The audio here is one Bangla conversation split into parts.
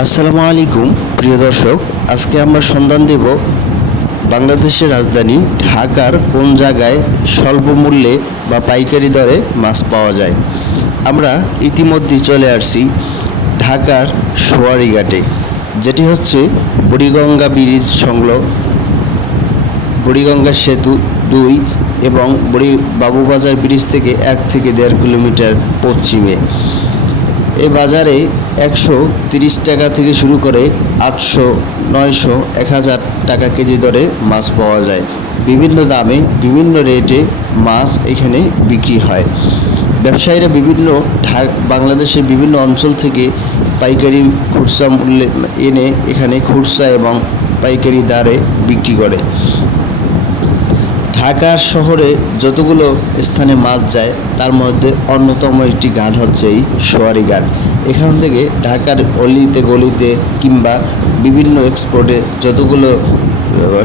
আসসালামু আলাইকুম, প্রিয় দর্শক। আজকে আমরা সন্ধান দেব বাংলাদেশের রাজধানী ঢাকার কোন জায়গায় স্বল্প মূল্যে বা পাইকারি দরে মাছ পাওয়া যায়। আমরা ইতিমধ্যে চলে আসছি ঢাকার সোয়ারিঘাটে যেটি হচ্ছে বুড়িগঙ্গা ব্রিজ সংলগ্ন। বুড়িগঙ্গা সেতু দুই এবং বুড়ি বাবুবাজার ব্রিজ থেকে এক থেকে দেড় কিলোমিটার পশ্চিমে। এই বাজারে একশো তিরিশ টাকা থেকে শুরু করে আটশো, নয়শো, এক হাজার টাকা কেজি দরে মাছ পাওয়া যায়। বিভিন্ন দামে বিভিন্ন রেটে মাছ এখানে বিক্রি হয়। ব্যবসায়ীরা বিভিন্ন বাংলাদেশের বিভিন্ন অঞ্চল থেকে পাইকারি খুচরা মূল্যে এনে এখানে খুচরা এবং পাইকারি দরে বিক্রি করে। ঢাকা শহরে যতগুলো স্থানে মাছ যায়, তার মধ্যে অন্যতম একটি ঘাট হচ্ছে এই সোয়ারি ঘাট। এখান থেকে ঢাকার অলিতে গলিতে কিংবা বিভিন্ন এক্সপোর্টে যতগুলো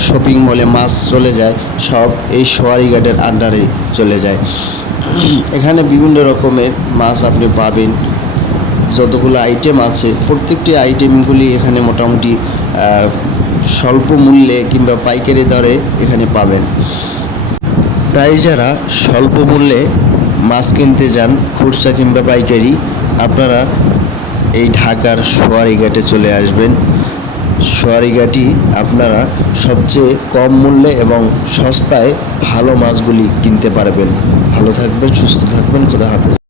শপিং মলে মাছ চলে যায়, সব এই সোয়ারি ঘাটের আন্ডারে চলে যায়। এখানে বিভিন্ন রকমের মাছ আপনি পাবেন। যতগুলো আইটেম আছে, প্রত্যেকটি আইটেমগুলি এখানে মোটামুটি স্বল্প মূল্যে কিংবা পাইকারি দরে এখানে পাবেন। তাই যারা স্বল্প মূল্যে মাছ কিনতে যান খুচরা কিংবা পাইকারি, আপনারা এই ঢাকার সোয়ারিঘাটে চলে আসবেন। সোয়ারিঘাটি আপনারা সবচেয়ে কম মূল্যে এবং সস্তায় ভালো মাছগুলি কিনতে পারবেন। ভালো থাকবেন, সুস্থ থাকবেন, খোদা হাফেজ।